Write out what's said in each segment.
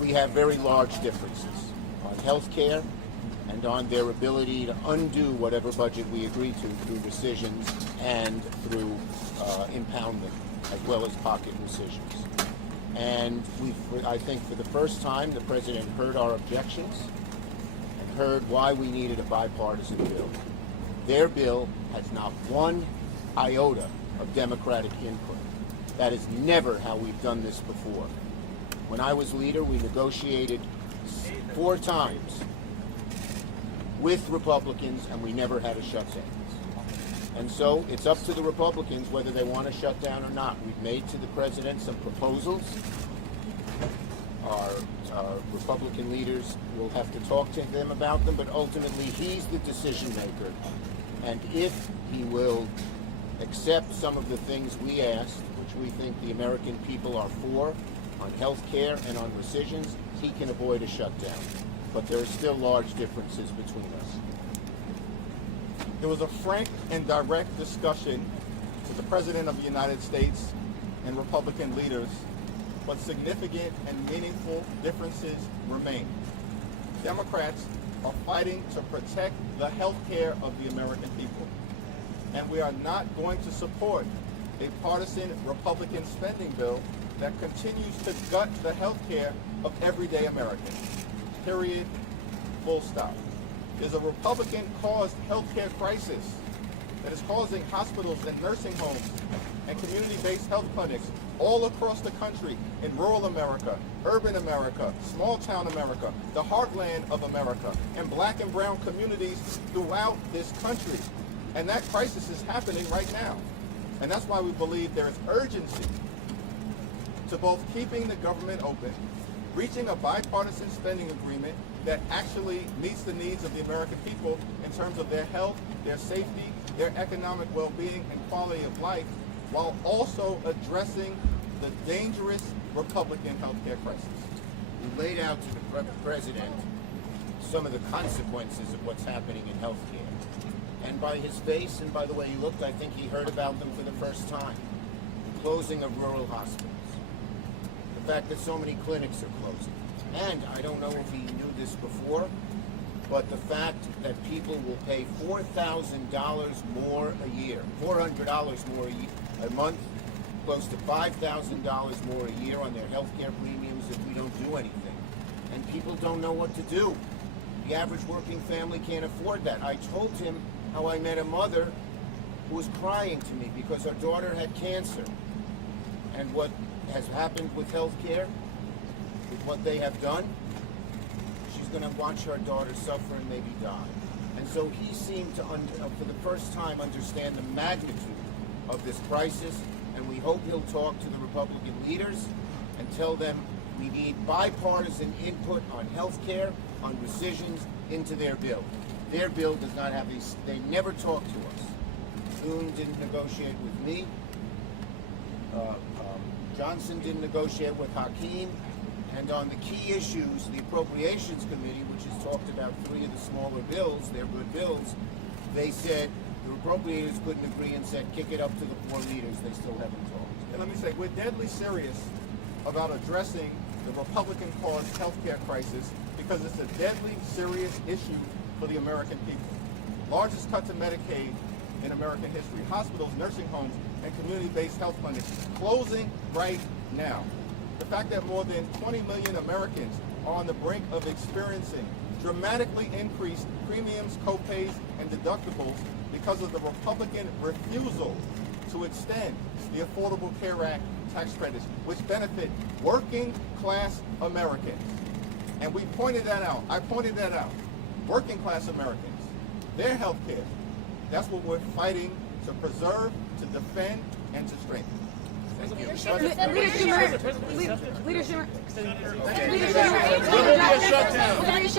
we have very large differences on health care and on their ability to undo whatever budget we agree to through rescissions and through impoundment, as well as pocket rescissions. And I think for the first time, the President heard our objections and heard why we needed a bipartisan bill. Their bill has not one iota of Democratic input. That is never how we've done this before. When I was leader, we negotiated 4 times with Republicans, and we never had a shutdown. And so it's up to the Republicans whether they want to shut down or not. We've made to the President some proposals. Our Republican leaders will have to talk to them about them, but ultimately he's the decision maker. And if he will accept some of the things we asked, which we think the American people are for, on health care and on rescissions, he can avoid a shutdown. But there are still large differences between us. There was a frank and direct discussion with the President of the United States and Republican leaders, but significant and meaningful differences remain. Democrats are fighting to protect the health care of the American people, and we are not going to support a partisan Republican spending bill that continues to gut the health care of everyday Americans. Period. Full stop. There's a Republican-caused healthcare crisis that is causing hospitals and nursing homes and community-based health clinics all across the country, in rural America, urban America, small-town America, the heartland of America, and black and brown communities throughout this country. And that crisis is happening right now. And that's why we believe there is urgency to both keeping the government open, reaching a bipartisan spending agreement that actually meets the needs of the American people in terms of their health, their safety, their economic well-being and quality of life, while also addressing the dangerous Republican healthcare crisis. We laid out to the President some of the consequences of what's happening in health care. And by his face and by the way he looked, I think he heard about them for the first time. The closing of rural hospitals. The fact that so many clinics are closing. And I don't know if he knew this before, but the fact that people will pay $4,000 more a year, $400 more a month, close to $5,000 more a year on their health care premiums if we don't do anything. And people don't know what to do. The average working family can't afford that. I told him how I met a mother who was crying to me because her daughter had cancer. And what has happened with health care, with what they have done, she's going to watch her daughter suffer and maybe die. And so he seemed to, for the first time, understand the magnitude of this crisis, and we hope he'll talk to the Republican leaders and tell them we need bipartisan input on health care, on rescissions, into their bill. Their bill does not have these, they never talk to us. Thune didn't negotiate with me. Johnson didn't negotiate with Hakeem. And on the key issues, the Appropriations Committee, which has talked about 3 of the smaller bills, they're good bills, they said the appropriators couldn't agree and said kick it up to the 4 leaders. They still haven't talked. And let me say, we're deadly serious about addressing the Republican-caused healthcare crisis because it's a deadly serious issue for the American people. Largest cut to Medicaid in American history. Hospitals, nursing homes, and community-based health clinics closing right now. The fact that more than 20 million Americans are on the brink of experiencing dramatically increased premiums, co-pays, and deductibles because of the Republican refusal to extend the Affordable Care Act tax credits, which benefit working-class Americans. And we pointed that out. I pointed that out. Working-class Americans, their health care, that's what we're fighting to preserve, to defend, and to strengthen.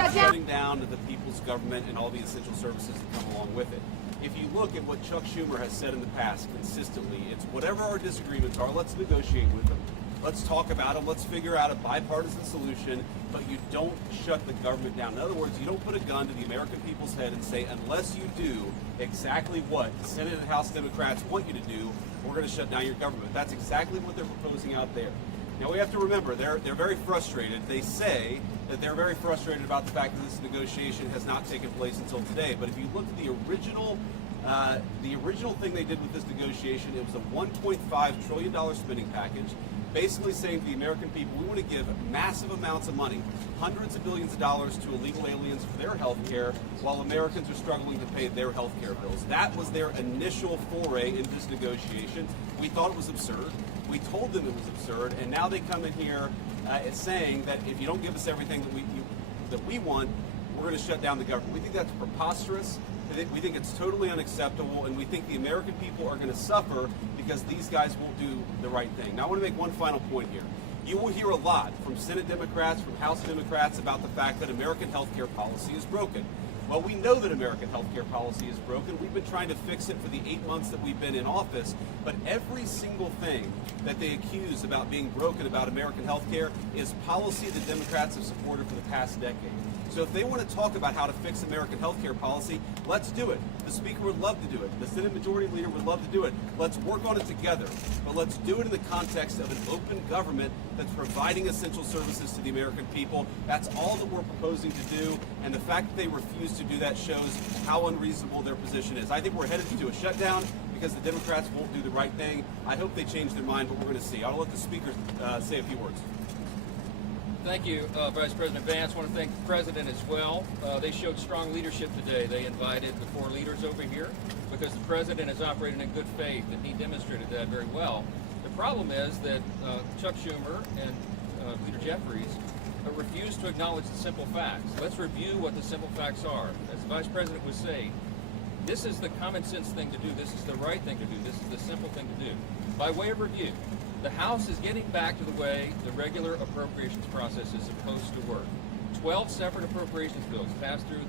Shutting down to the people's government and all the essential services that come along with it. If you look at what Chuck Schumer has said in the past consistently, it's whatever our disagreements are, let's negotiate with them. Let's talk about them. Let's figure out a bipartisan solution, but you don't shut the government down. In other words, you don't put a gun to the American people's head and say, unless you do exactly what the Senate and House Democrats want you to do, we're going to shut down your government. That's exactly what they're proposing out there. Now we have to remember, they're very frustrated. They say that they're very frustrated about the fact that this negotiation has not taken place until today. But if you look at the original thing they did with this negotiation, it was a $1.5 trillion spending package, basically saying to the American people, we want to give massive amounts of money, hundreds of billions of dollars to illegal aliens for their health care, while Americans are struggling to pay their health care bills. That was their initial foray into this negotiation. We thought it was absurd. We told them it was absurd, and now they come in here saying that if you don't give us everything that we want, we're going to shut down the government. We think that's preposterous. We think it's totally unacceptable, and we think the American people are going to suffer because these guys won't do the right thing. Now, I want to make one final point here. You will hear a lot from Senate Democrats, from House Democrats about the fact that American health care policy is broken. Well, we know that American health care policy is broken. We've been trying to fix it for the 8 months that we've been in office, but every single thing that they accuse about being broken about American health care is policy that Democrats have supported for the past decade. So if they want to talk about how to fix American health care policy, let's do it. The Speaker would love to do it. The Senate Majority Leader would love to do it. Let's work on it together. But let's do it in the context of an open government that's providing essential services to the American people. That's all that we're proposing to do. And the fact that they refuse to do that shows how unreasonable their position is. I think we're headed to a shutdown because the Democrats won't do the right thing. I hope they change their mind, but we're going to see. I'll let the Speaker say a few words. Thank you, Vice President Vance. I want to thank the President as well. They showed strong leadership today. They invited the 4 leaders over here because the President is operating in good faith, and he demonstrated that very well. The problem is that Chuck Schumer and Leader Jeffries refuse to acknowledge the simple facts. Let's review what the simple facts are. As the Vice President was saying, this is the common sense thing to do. This is the right thing to do. This is the simple thing to do. By way of review, the House is getting back to the way the regular appropriations process is supposed to work. 12 separate appropriations bills passed through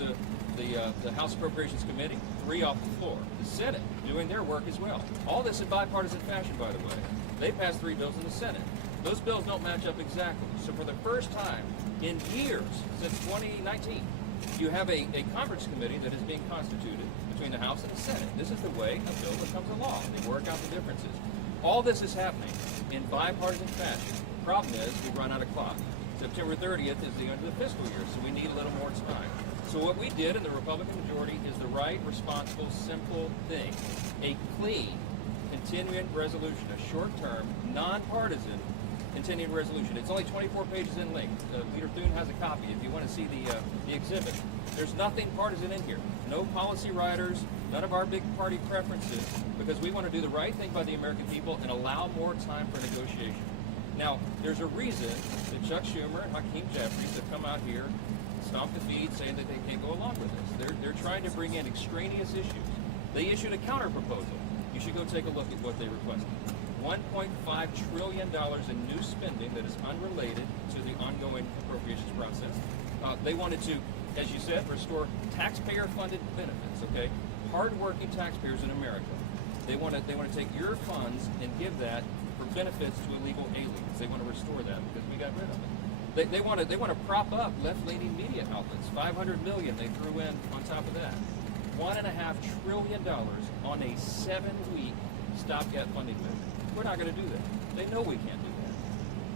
the House Appropriations Committee, 3 off the floor. The Senate doing their work as well. All this in bipartisan fashion, by the way. They passed 3 bills in the Senate. Those bills don't match up exactly. So for the first time in years, since 2019, you have a conference committee that is being constituted between the House and the Senate. This is the way a bill becomes a law. They work out the differences. All this is happening in bipartisan fashion. The problem is we run out of clock. September 30th is the end of the fiscal year, so we need a little more time. So what we did in the Republican majority is the right, responsible, simple thing. A clean, continuing resolution, a short-term, nonpartisan continuing resolution. It's only 24 pages in length. Leader Thune has a copy if you want to see the exhibit. There's nothing partisan in here. No policy writers, none of our big party preferences, because we want to do the right thing by the American people and allow more time for negotiation. Now, there's a reason that Chuck Schumer and Hakeem Jeffries have come out here, stomped the feet, saying that they can't go along with this. They're trying to bring in extraneous issues. They issued a counter proposal. You should go take a look at what they requested. $1.5 trillion in new spending that is unrelated to the ongoing appropriations process. They wanted to, as you said, restore taxpayer-funded benefits. Okay, hard-working taxpayers in America. They want to take your funds and give that for benefits to illegal aliens. They want to restore that because we got rid of it. They want to prop up left-leaning media outlets. $500 million they threw in on top of that. $1.5 trillion on a 7-week stopgap funding measure. We're not going to do that. They know we can't do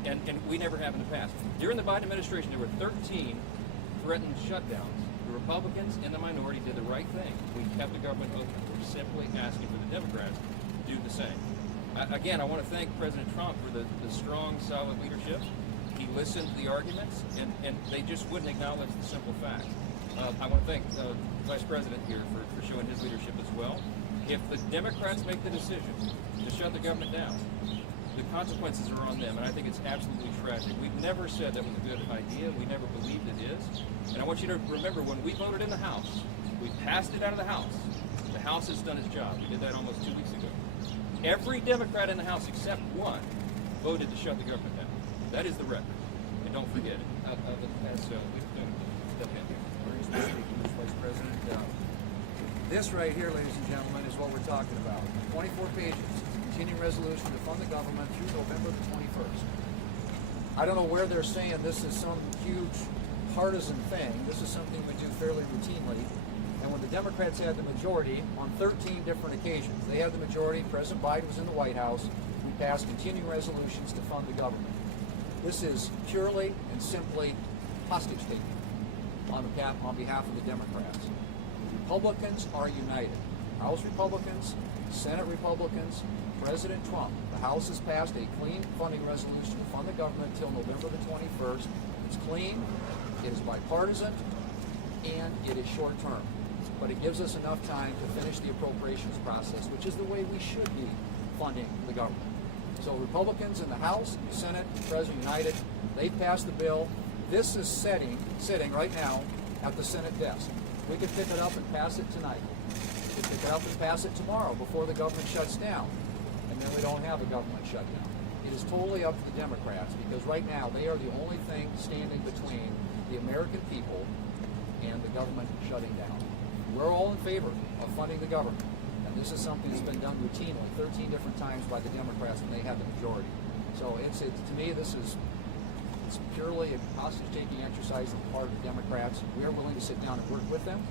that. And we never have in the past. During the Biden administration, there were 13 threatened shutdowns. The Republicans in the minority did the right thing. We kept the government open. We're simply asking for the Democrats to do the same. Again, I want to thank President Trump for the strong, solid leadership. He listened to the arguments, and they just wouldn't acknowledge the simple facts. I want to thank the Vice President here for showing his leadership as well. If the Democrats make the decision to shut the government down, the consequences are on them, and I think it's absolutely tragic. We've never said that was a good idea. We never believed it is. And I want you to remember, when we voted in the House, we passed it out of the House. The House has done its job. We did that almost 2 weeks ago. Every Democrat in the House except one voted to shut the government down. That is the record. And don't forget it. As we've done. Vice President. This right here, ladies and gentlemen, is what we're talking about. 24 pages, continuing resolution to fund the government through November the 21st. I don't know where they're saying this is some huge partisan thing. This is something we do fairly routinely. And when the Democrats had the majority on 13 different occasions, they had the majority, President Biden was in the White House, we passed continuing resolutions to fund the government. This is purely and simply hostage taking on behalf of the Democrats. Republicans are united. House Republicans, Senate Republicans, President Trump. The House has passed a clean funding resolution to fund the government until November the 21st. It's clean, it is bipartisan, and it is short term. But it gives us enough time to finish the appropriations process, which is the way we should be funding the government. So Republicans in the House, Senate, President united, they've passed the bill. This is sitting right now at the Senate desk. We could pick it up and pass it tonight. We could pick it up and pass it tomorrow before the government shuts down. And then we don't have a government shutdown. It is totally up to the Democrats because right now they are the only thing standing between the American people and the government shutting down. We're all in favor of funding the government. And this is something that's been done routinely 13 different times by the Democrats when they had the majority. So to me, it's purely a hostage-taking exercise on the part of the Democrats. We are willing to sit down and work with them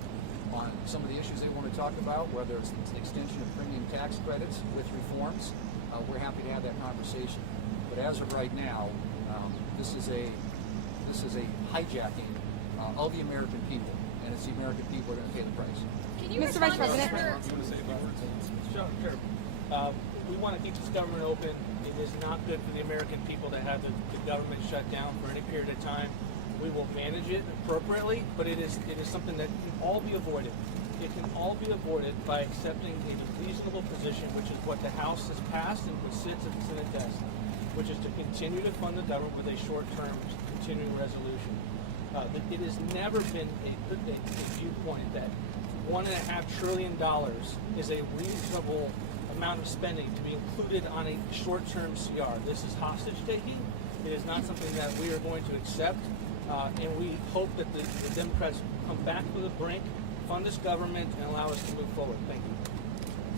on some of the issues they want to talk about, whether it's an extension of premium tax credits with reforms. We're happy to have that conversation. But as of right now, this is a hijacking of the American people, and it's the American people who are going to pay the price. Can you Mr. Vice President? Sure. We want to keep this government open. It is not good for the American people to have the government shut down for any period of time. We will manage it appropriately, but it is something that can all be avoided. It can all be avoided by accepting a reasonable position, which is what the House has passed and which sits at the Senate desk, which is to continue to fund the government with a short-term continuing resolution. It has never been a viewpoint that $1.5 trillion is a reasonable amount of spending to be included on a short-term CR. This is hostage-taking. It is not something that we are going to accept, and we hope that the Democrats come back to the brink, fund this government, and allow us to move forward. Thank you.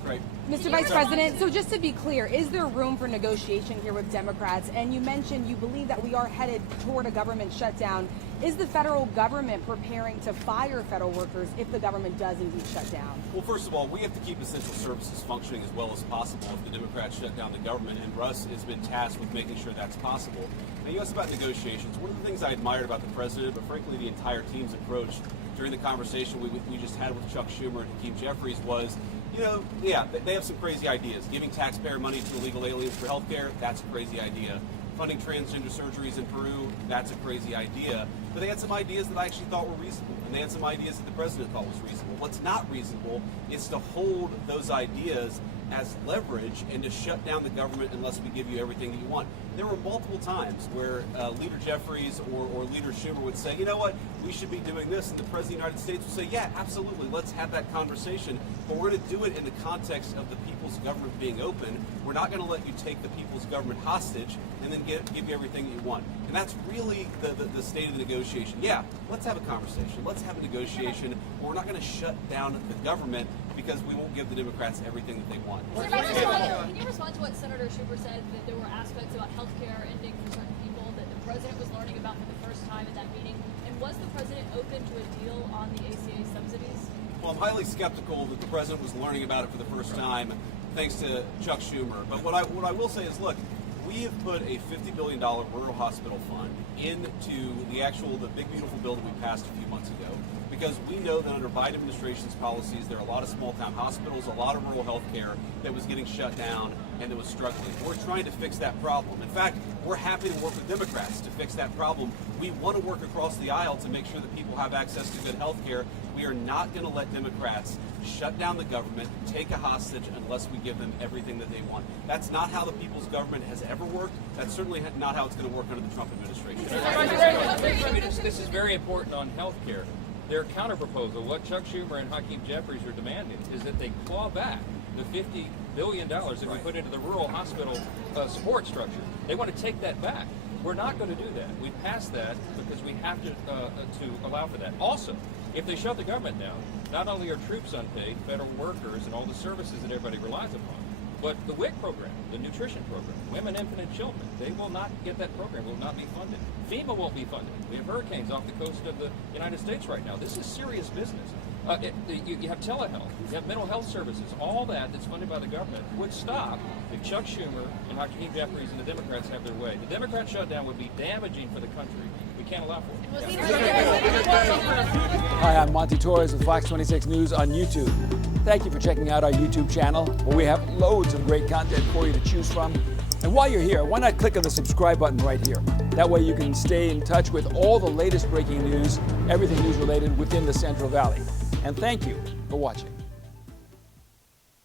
Right. Mr. Vice President, so just to be clear, is there room for negotiation here with Democrats? And you mentioned you believe that we are headed toward a government shutdown. Is the federal government preparing to fire federal workers if the government does indeed shut down? Well, first of all, we have to keep essential services functioning as well as possible if the Democrats shut down the government, and Russ has been tasked with making sure that's possible. Now, you asked about negotiations. One of the things I admired about the president, but frankly the entire team's approach during the conversation we just had with Chuck Schumer and Hakeem Jeffries was, they have some crazy ideas. Giving taxpayer money to illegal aliens for health care, that's a crazy idea. Funding transgender surgeries in Peru, that's a crazy idea. But they had some ideas that I actually thought were reasonable, and they had some ideas that the president thought was reasonable. What's not reasonable is to hold those ideas as leverage and to shut down the government unless we give you everything that you want. There were multiple times where Leader Jeffries or Leader Schumer would say, you know what, we should be doing this, and the President of the United States would say, yeah, absolutely, let's have that conversation, but we're going to do it in the context of the people's government being open. We're not going to let you take the people's government hostage and then give you everything that you want. And that's really the state of the negotiation. Yeah, let's have a conversation. Let's have a negotiation. But we're not going to shut down the government because we won't give the Democrats everything that they want. Can you respond to what Senator Schumer said, that there were aspects about health care ending for certain people that the president was learning about for the first time at that meeting? And was the president open to a deal on the ACA subsidies? Well, I'm highly skeptical that the president was learning about it for the first time, thanks to Chuck Schumer. But what I will say is, look, we have put a $50 billion rural hospital fund into the big beautiful bill that we passed a few months ago, because we know that under Biden administration's policies, there are a lot of small town hospitals, a lot of rural health care that was getting shut down and that was struggling. We're trying to fix that problem. In fact, we're happy to work with Democrats to fix that problem. We want to work across the aisle to make sure that people have access to good health care. We are not going to let Democrats shut down the government, take a hostage, unless we give them everything that they want. That's not how the people's government has ever worked. That's certainly not how it's going to work under the Trump administration. This is very important on health care. Their counterproposal, what Chuck Schumer and Hakeem Jeffries are demanding, is that they claw back the $50 billion that we put into the rural hospital support structure. They want to take that back. We're not going to do that. We passed that because we have to allow for that. Also, if they shut the government down, not only are troops unpaid, federal workers, and all the services that everybody relies upon, but the WIC program, the nutrition program, women, infant, and children, they will not get that program, will not be funded. FEMA won't be funded. We have hurricanes off the coast of the United States right now. This is serious business. You have telehealth, you have mental health services, all that's funded by the government would stop if Chuck Schumer and Hakeem Jeffries and the Democrats have their way. The Democrat shutdown would be damaging for the country. We can't allow for it. Hi, I'm Monty Torres with Fox 26 News on YouTube. Thank you for checking out our YouTube channel, where we have loads of great content for you to choose from. And while you're here, why not click on the subscribe button right here? That way you can stay in touch with all the latest breaking news, everything news related within the Central Valley. And thank you for watching.